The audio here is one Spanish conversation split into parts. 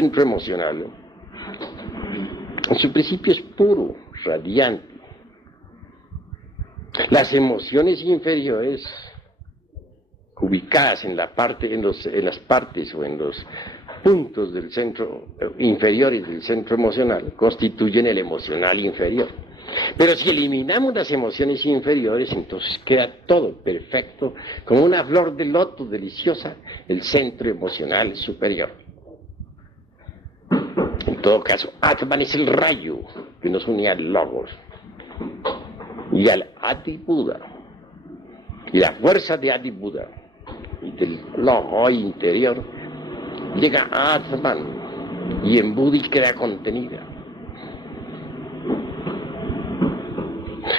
centro emocional, en su principio es puro, radiante. Las emociones inferiores, ubicadas en las partes o en los puntos del centro inferiores del centro emocional, constituyen el emocional inferior. Pero si eliminamos las emociones inferiores, entonces queda todo perfecto, como una flor de loto deliciosa, el centro emocional superior. En todo caso, Atman es el rayo que nos une al Logos y al Adi Buda. Y la fuerza de Adi Buda y del Logos interior llega a Atman y en Budi queda contenida.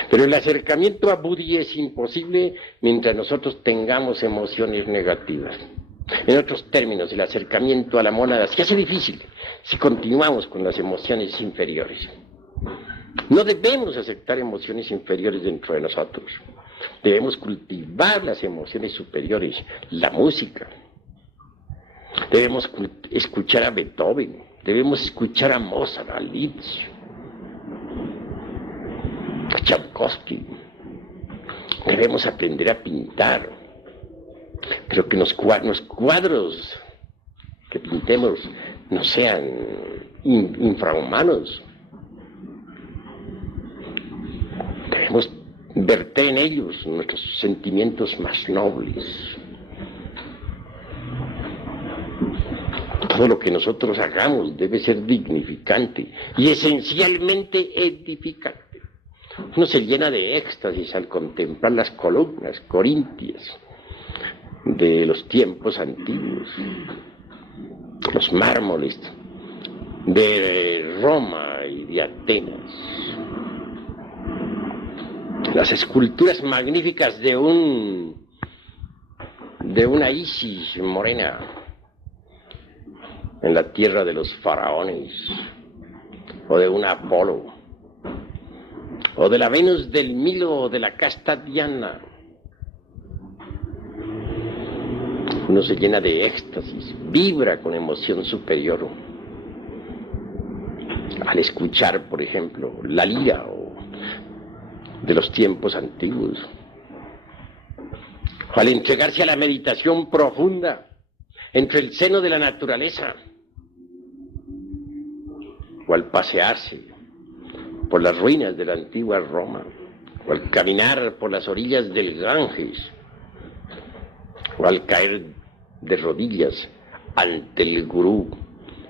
Pero el acercamiento a Budi es imposible mientras nosotros tengamos emociones negativas. En otros términos, el acercamiento a la mónada se hace difícil si continuamos con las emociones inferiores. No debemos aceptar emociones inferiores dentro de nosotros. Debemos cultivar las emociones superiores, la música. Debemos escuchar a Beethoven, debemos escuchar a Mozart, a Liszt, a Tchaikovsky. Debemos aprender a pintar, pero que los cuadros que pintemos no sean infrahumanos. Debemos verter en ellos nuestros sentimientos más nobles. Todo lo que nosotros hagamos debe ser dignificante y esencialmente edificante. Uno se llena de éxtasis al contemplar las columnas corintias de los tiempos antiguos, los mármoles de Roma y de Atenas, las esculturas magníficas de una Isis morena en la tierra de los faraones, o de un Apolo, o de la Venus del Milo, o de la casta Diana. Uno se llena de éxtasis, vibra con emoción superior al escuchar, por ejemplo, la lira de los tiempos antiguos, o al entregarse a la meditación profunda entre el seno de la naturaleza, o al pasearse por las ruinas de la antigua Roma, o al caminar por las orillas del Ganges, o al caer de rodillas ante el Gurú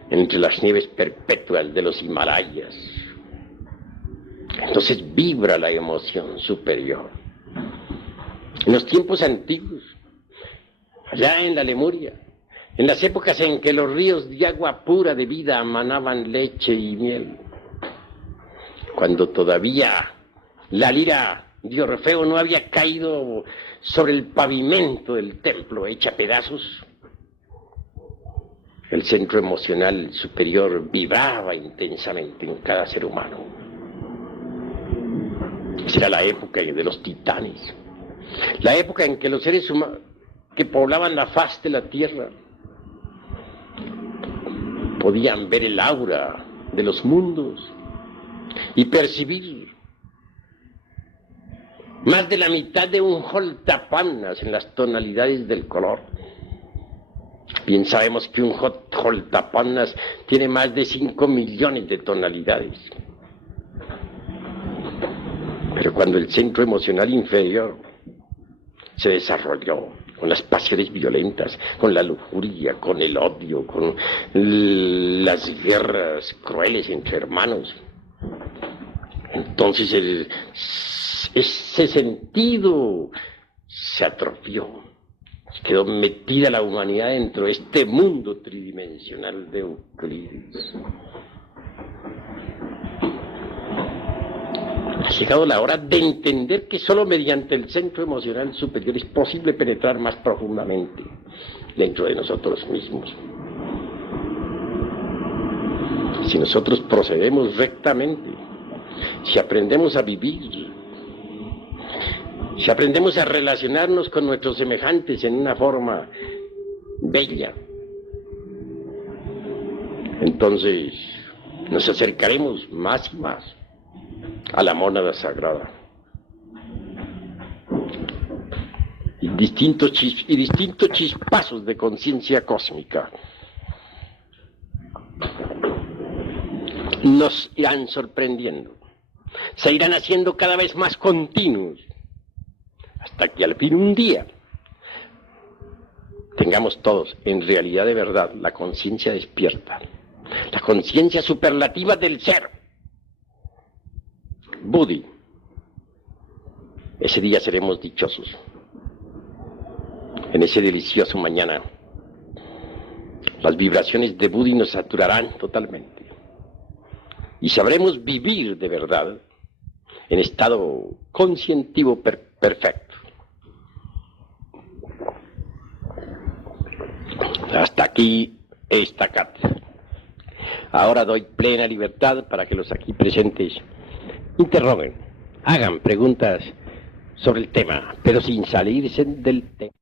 entre las nieves perpetuas de los Himalayas. Entonces vibra la emoción superior. En los tiempos antiguos, allá en la Lemuria, en las épocas en que los ríos de agua pura de vida manaban leche y miel, cuando todavía la lira de Orfeo no había caído sobre el pavimento del templo hecha pedazos, el centro emocional superior vibraba intensamente en cada ser humano. Esa era la época de los titanes, la época en que los seres humanos que poblaban la faz de la tierra podían ver el aura de los mundos y percibir más de la mitad de un joltapannas en las tonalidades del color. Bien sabemos que un joltapannas tiene más de 5 millones de tonalidades. Pero cuando el centro emocional inferior se desarrolló con las pasiones violentas, con la lujuria, con el odio, con las guerras crueles entre hermanos, entonces ese sentido se atrofió. Quedó metida la humanidad dentro de este mundo tridimensional de Euclides. Ha llegado la hora de entender que solo mediante el centro emocional superior es posible penetrar más profundamente dentro de nosotros mismos. Si nosotros procedemos rectamente, si aprendemos a vivir, si aprendemos a relacionarnos con nuestros semejantes en una forma bella, entonces nos acercaremos más y más a la mónada sagrada. Y distintos chispazos de conciencia cósmica nos irán sorprendiendo, se irán haciendo cada vez más continuos, hasta que al fin un día tengamos todos, en realidad de verdad, la conciencia despierta, la conciencia superlativa del ser. Budi, ese día seremos dichosos. En ese delicioso mañana, las vibraciones de Budi nos saturarán totalmente. Y sabremos vivir de verdad en estado conscientivo perfecto. Hasta aquí esta cátedra. Ahora doy plena libertad para que los aquí presentes interroguen, hagan preguntas sobre el tema, pero sin salirse del tema.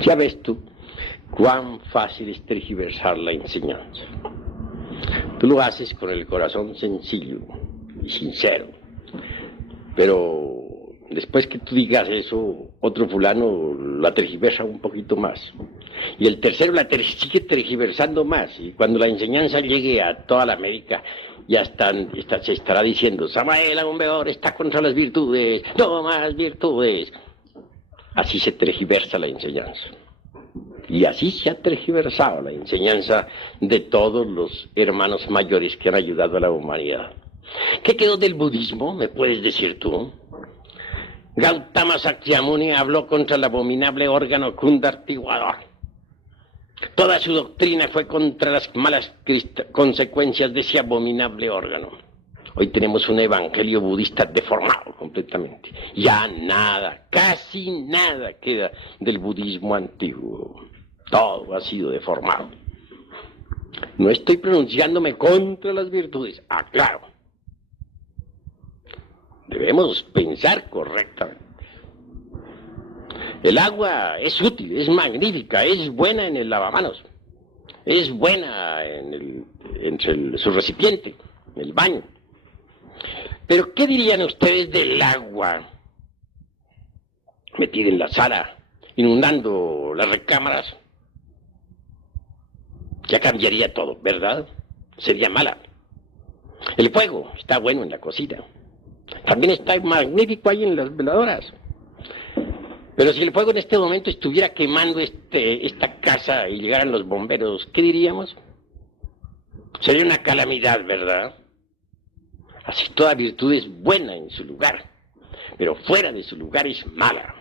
Ya ves tú cuán fácil es tergiversar la enseñanza. Tú lo haces con el corazón sencillo y sincero, pero después que tú digas eso, otro fulano la tergiversa un poquito más. Y el tercero la sigue tergiversando más. Y cuando la enseñanza llegue a toda la América, ya se estará diciendo, Samael Aún está contra las virtudes, no más virtudes. Así se tergiversa la enseñanza. Y así se ha tergiversado la enseñanza de todos los hermanos mayores que han ayudado a la humanidad. ¿Qué quedó del budismo? ¿Me puedes decir tú? Gautama Sakyamuni habló contra el abominable órgano kundartiguador. Toda su doctrina fue contra las malas consecuencias de ese abominable órgano. Hoy tenemos un evangelio budista deformado completamente. Ya nada, casi nada queda del budismo antiguo. Todo ha sido deformado. No estoy pronunciándome contra las virtudes, aclaro. Debemos pensar correctamente. El agua es útil, es magnífica, es buena en el lavamanos, es buena en su recipiente, en el baño. Pero ¿qué dirían ustedes del agua metida en la sala, inundando las recámaras? Ya cambiaría todo, ¿verdad? Sería mala. El fuego está bueno en la cocina. También está magnífico ahí en las veladoras. Pero si el fuego en este momento estuviera quemando esta casa y llegaran los bomberos, ¿qué diríamos? Sería una calamidad, ¿verdad? Así toda virtud es buena en su lugar, pero fuera de su lugar es mala.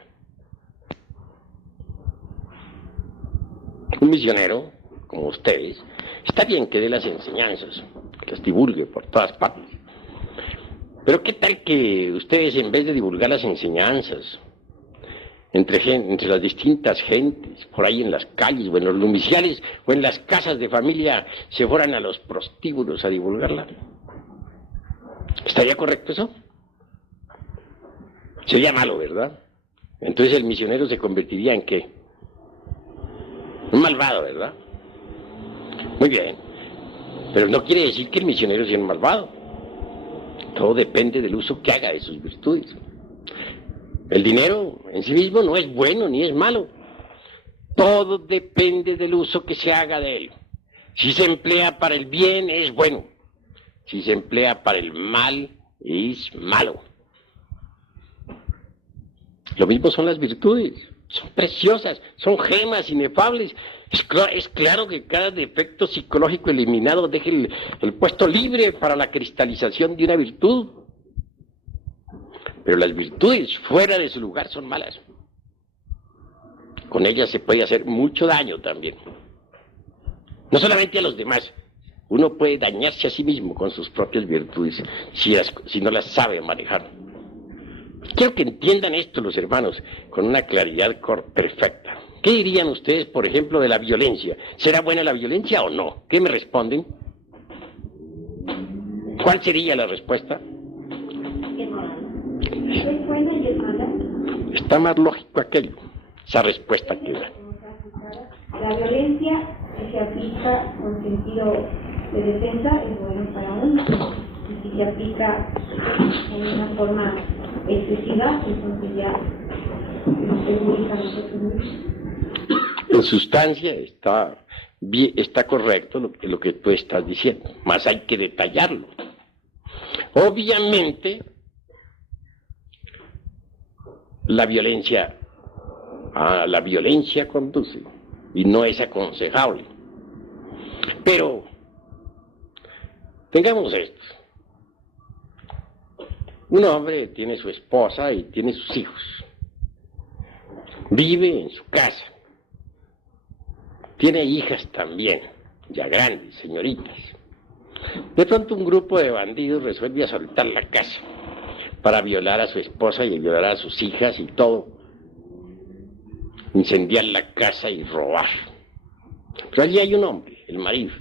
Un misionero, como ustedes, está bien que dé las enseñanzas, que las divulgue por todas partes. Pero ¿qué tal que ustedes, en vez de divulgar las enseñanzas entre las distintas gentes, por ahí en las calles, o en los lumiciales, o en las casas de familia, se fueran a los prostíbulos a divulgarla? ¿Estaría correcto eso? Sería malo, ¿verdad? Entonces el misionero se convertiría en ¿qué? Un malvado, ¿verdad? Muy bien. Pero no quiere decir que el misionero sea un malvado. Todo depende del uso que haga de sus virtudes. El dinero en sí mismo no es bueno ni es malo. Todo depende del uso que se haga de él. Si se emplea para el bien, es bueno. Si se emplea para el mal, es malo. Lo mismo son las virtudes. Son preciosas, son gemas inefables. Es claro que cada defecto psicológico eliminado deja el puesto libre para la cristalización de una virtud. Pero las virtudes fuera de su lugar son malas. Con ellas se puede hacer mucho daño también. No solamente a los demás. Uno puede dañarse a sí mismo con sus propias virtudes si no las sabe manejar. Quiero que entiendan esto los hermanos con una claridad perfecta. ¿Qué dirían ustedes, por ejemplo, de la violencia? ¿Será buena la violencia o no? ¿Qué me responden? ¿Cuál sería la respuesta? ¿Es buena y es mala? Está más lógico aquello. esa respuesta que da. La violencia si se aplica con sentido de defensa es bueno para uno, y si se aplica en una forma excesiva, entonces ya nos perjudica a nosotros mismos. En sustancia está correcto lo que tú estás diciendo, más hay que detallarlo. Obviamente, la violencia conduce y no es aconsejable. Pero tengamos esto. Un hombre tiene su esposa y tiene sus hijos. Vive en su casa. Tiene hijas también, ya grandes, señoritas. De pronto un grupo de bandidos resuelve asaltar la casa para violar a su esposa y violar a sus hijas y todo. Incendiar la casa y robar. Pero allí hay un hombre, el marido.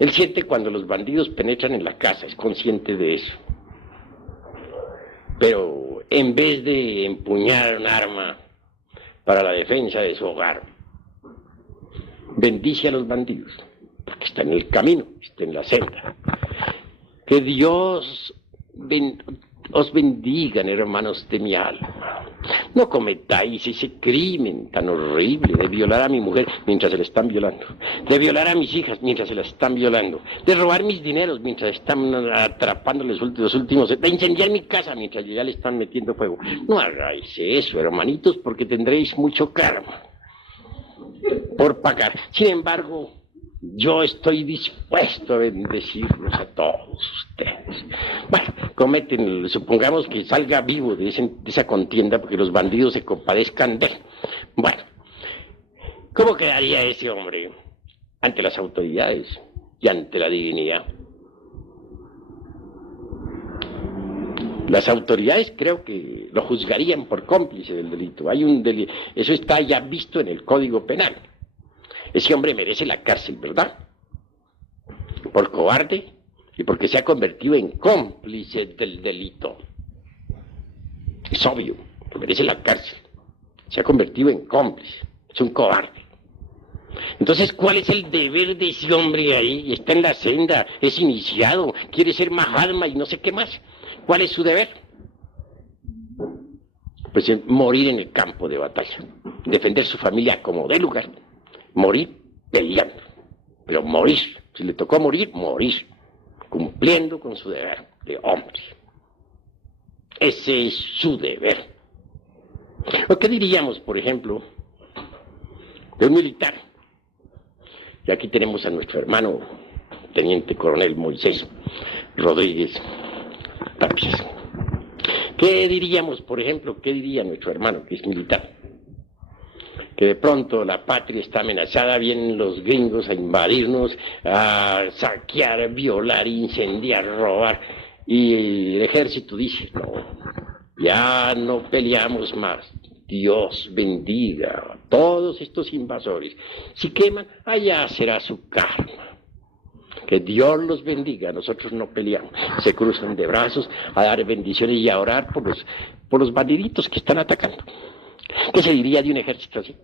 Él siente cuando los bandidos penetran en la casa, es consciente de eso. Pero en vez de empuñar un arma para la defensa de su hogar, bendice a los bandidos, porque está en el camino, está en la senda. Que Dios os bendiga, hermanos de mi alma. No cometáis ese crimen tan horrible de violar a mi mujer mientras se la están violando, de violar a mis hijas mientras se la están violando, de robar mis dineros mientras están atrapando los últimos, de incendiar mi casa mientras ya le están metiendo fuego. No hagáis eso, hermanitos, porque tendréis mucho karma por pagar. Sin embargo, yo estoy dispuesto a bendecirlos a todos ustedes. Bueno, supongamos que salga vivo de esa contienda porque los bandidos se compadezcan de él. Bueno, ¿cómo quedaría ese hombre ante las autoridades y ante la divinidad? Las autoridades creo que lo juzgarían por cómplice del delito. Hay un delito, eso está ya visto en el Código Penal. Ese hombre merece la cárcel, ¿verdad? Por cobarde y porque se ha convertido en cómplice del delito. Es obvio, que merece la cárcel. Se ha convertido en cómplice, es un cobarde. Entonces, ¿cuál es el deber de ese hombre ahí? Está en la senda, es iniciado, quiere ser Mahatma y no sé qué más. ¿Cuál es su deber? Pues morir en el campo de batalla, defender su familia como dé lugar. Morir peleando, pero morir, si le tocó morir, cumpliendo con su deber de hombre. Ese es su deber. ¿O qué diríamos, por ejemplo, de un militar? Y aquí tenemos a nuestro hermano, teniente coronel Moisés Rodríguez Tapias. ¿Qué diríamos, por ejemplo, qué diría nuestro hermano que es militar? Que de pronto la patria está amenazada, vienen los gringos a invadirnos, a saquear, violar, incendiar, robar, y el ejército dice, no, ya no peleamos más, Dios bendiga a todos estos invasores, si queman, allá será su karma, que Dios los bendiga, nosotros no peleamos, se cruzan de brazos a dar bendiciones y a orar por los bandiditos que están atacando. ¿Qué se diría de un ejército así?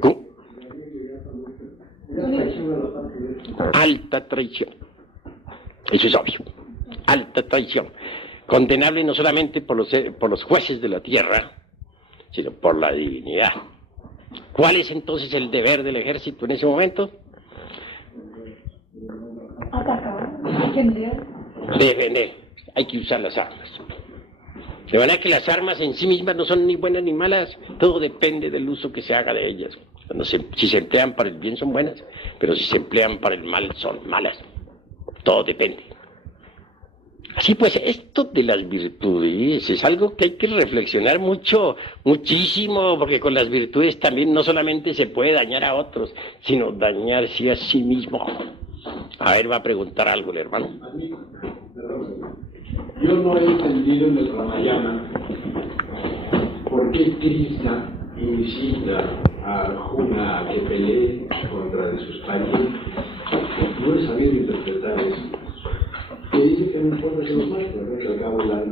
¿Cómo? Alta traición. Eso es obvio. Alta traición. Condenable no solamente por los jueces de la tierra, sino por la divinidad. ¿Cuál es entonces el deber del ejército en ese momento? Atacar, defender. Defender. Hay que usar las armas. De manera que las armas en sí mismas no son ni buenas ni malas, todo depende del uso que se haga de ellas. Si se emplean para el bien son buenas, pero si se emplean para el mal son malas. Todo depende. Así pues, esto de las virtudes es algo que hay que reflexionar muchísimo, porque con las virtudes también no solamente se puede dañar a otros, sino dañarse a sí mismo. A ver, va a preguntar algo el hermano. Yo no he entendido en el Ramayana por qué Krishna incita a Arjuna a que pelee contra de sus parientes. No he sabido interpretar eso. Que dice que no importa que los mate, pero que al cabo la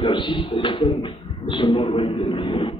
narcisista se acuerda. Eso no lo he entendido.